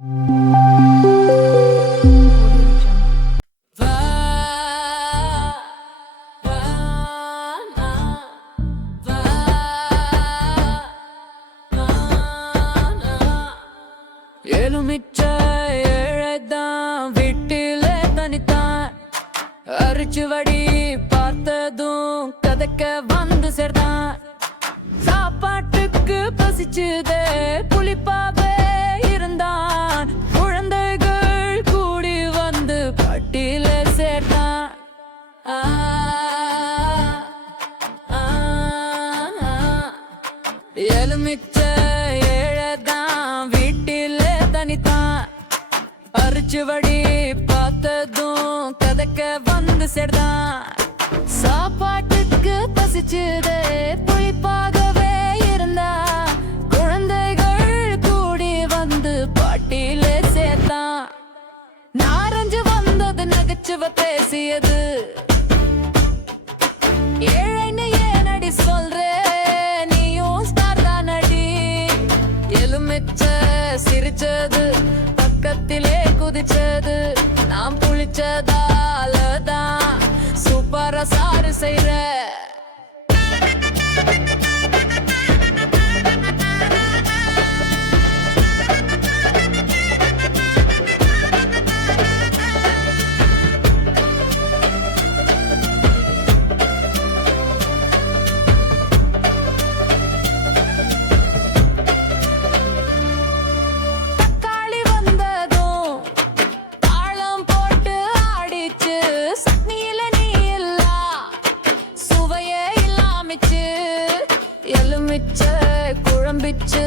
எலுமிச்ச ஏழைதான் வீட்டிலே தனித்தான். அரிச்சு வடி பார்த்ததும் கதைக்க வந்து சேர்ந்தான். சாப்பாட்டுக்கு பசிச்சுதே புளிப்பா எலுமிச்ச ஏழதான் வீட்டில தனித்தான். அரிச்சுவடி பார்த்ததும் கதைக்க வந்து சேர்ந்தான். சாப்பாட்டுக்கு பசிச்சுதே புளிப்பாகவே இருந்தா குழந்தைகள் கூடி வந்து பாட்டில சேர்த்தான் நாரஞ்சு வந்தது நகைச்சுவ பேசியது. சிரிச்சது பக்கத்திலே குதிச்சது. நாம் புளிச்சதால தான் சூப்பரா சாறு செய்ற காமிச்சு எலுமிச்ச குழம்பிச்சு